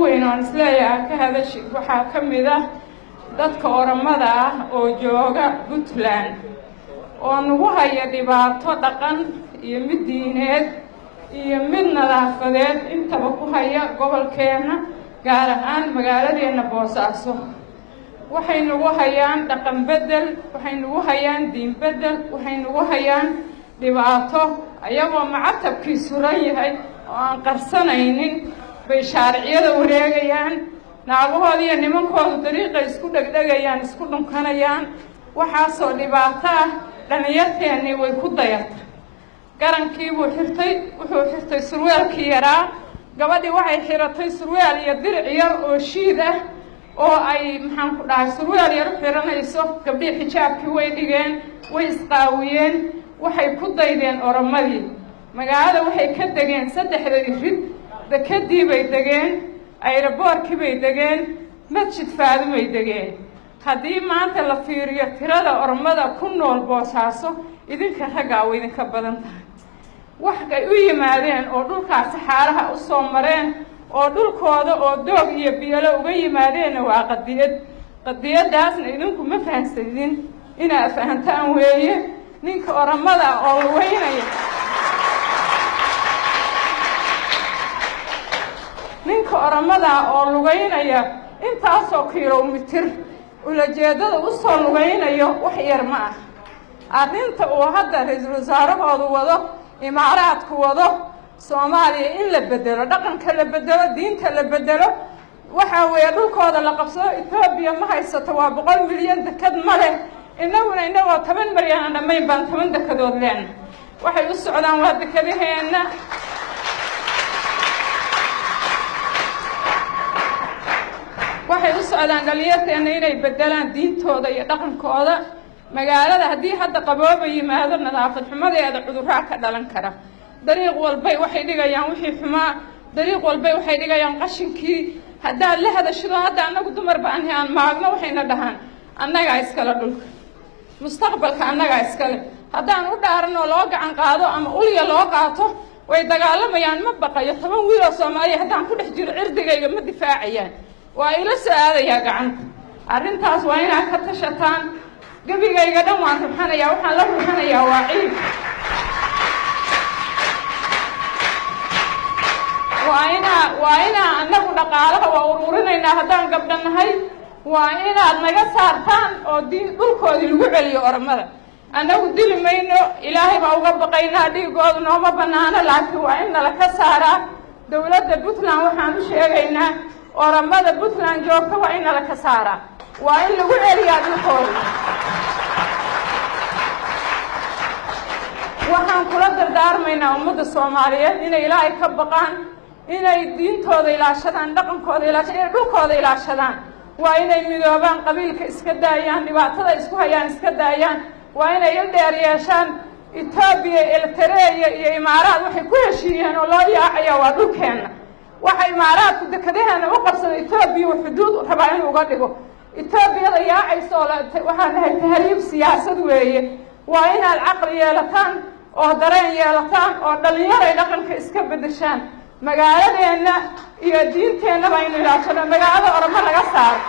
ugu weyn oo isleeyahay ka hadashay waxaa ka mid ah dadka Oromada ah oo jooga Puntland oo nagu haya dhibaato dhaqan iyo mid diineed iyo mid nadaafadeed intaba ku haya gobolkeena gaar ahaan magaaladeena Boosaaso waxay nagu hayaan dhaqan bedel waxay nagu hayaan diin bedel waxay nagu hayaan dhibaato ayagoo macatabkiisu suran yahay oo aan qarsanaynin bay shaariciyada wareegayaan naagahooda iyo nimankoodu dariiqa isku dhegdhegayaan isku dhunkanayaan waxaasoo dhibaato ah dhallinyarteennii way ku dayatay garankii wuxuu xirtay surwaalkii yaraa gabadhii waxay xiratay surwaal iyo diric yar oo shiid ah oo ay maxaan ku dhahay surwaal yar u xiranayso gabdhii xijaabkii way dhigeen way isqaawiyeen waxay ku daydeen Oromadii magaalada waxay ka degeen saddexda irid dekadii bay degeen aeroboorkii bay degeen masjid Faadumay degeen haddii maanta la fiiriyo tirada Oromada ku nool Boosaaso idinka ragga way idinka badan tahay wax ay u yimaadeen oo dhulkaas saxaaraha u soo mareen oo dhulkooda oo doog iyo biyalo uga yimaadeen waa qadiyadaasna idinku ma fahansadin inaa fahantaan weeye ninka Oromada oo weynaya ninka Oromada oo lugaynaya intaasoo kiiloomitir ulajeedada u soo lugaynayo wax yar ma ah arrinta uu hadda ra'iisul wasaarahoodu wado imaaraadku wado Soomaaliya in la bedelo dhaqanka la bedelo diinta la bedelo waxa weeye dhulkooda la qabsado Itoobiya ma haysato waa 100 milyan dekad ma leh inaguna 10 milyan dhamayn baan 10 dekadood leen waxay u socdaan waa dekadaheena waxay u socdaan dhalinyarteena inay bedelaan diintooda iyo dhaqankooda magaalada haddii hadda qabooba yimaado nadaafad xumadeeda cudurraa ka dhalan kara dariiq walbay waxay dhigayaan wixii xumaa dariiq walbay waxay dhigayaan qashinkii haddaad la hadashido hadda annagu dumar baan aan maagno waxayna dhahaan annagaa iskale dhulka mustaqbalka annagaa iskale haddaan u dhaaranoo loo gacan qaado ama uliya loo qaato way dagaalamayaan ma baqayo 10 wiil oo Soomaaliya haddaan ku dhex jiro cirdigayga ma difaacayaan waa ila saadayaa gacanta arrintaas waa inaad ka tashataan gabigayga dhan waan ruxanayaa waxaan la ruxanayaa waa ciid waa inaa annagu dhaqaalaha waa ururinaynaa haddaan gabdhanahay waa inaad naga saartaan oo dhulkoodii lagu celiyo Oromada annagu dili mayno ilaahay baa uga baqaynaa dhiigoodu nooma bannaano laakiin waa in nala ka saaraa dowladda Puntland waxaan u sheegaynaa Oromada Puntland joogta waa in nala ka saaraa waa in lagu celiyaa dhulkooda waxaan kula dardaarmaynaa ummadda Soomaaliyeed inay ilaahay ka baqaan inay diintooda ilaashadaan dhaqankooda ilaashadaan inay dhulkooda ilaashadaan waa inay midoobaan qabiilka iska daayaan dhibaatada isku hayaan iska daayaan waa inay il dheer yeeshaan Itoobiya Eritrea iyo Imaaraad waxay ku heshiiyeen oo loo yaacaya waa dhulkeena waxa Imaaraadku dekadaheena u qabsaday Itoobiya oo xuduud rabaa in uga dhigo Itoobiyada yaacayso waxaan nahay tahriib siyaasad weeye waa inaad caqli yeelataan oo dareen yeelataan oo dhalinyaro ay dhaqanka iska bedeshaan magaaladeena iyo diinteena baa in ilaashado magaalada Oromo laga saaro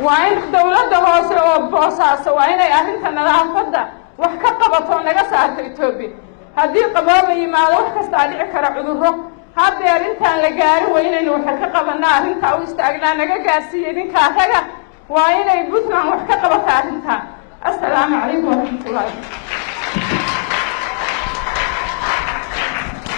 waa in dowladda hoose oo Boosaaso waa inay arrinta nadaafadda wax ka qabato naga saarto Itoobiya haddii qabooba yimaado wax kasta dhici kara cudurro haddeer intaan la gaarin waa inaynu wax ka qabanaa arrinta u istaagnaa naga gaarsiiyay idinkaa raga waa inay Puntland wax ka qabato arrinta assalaamu calaykum waraxmatullaahi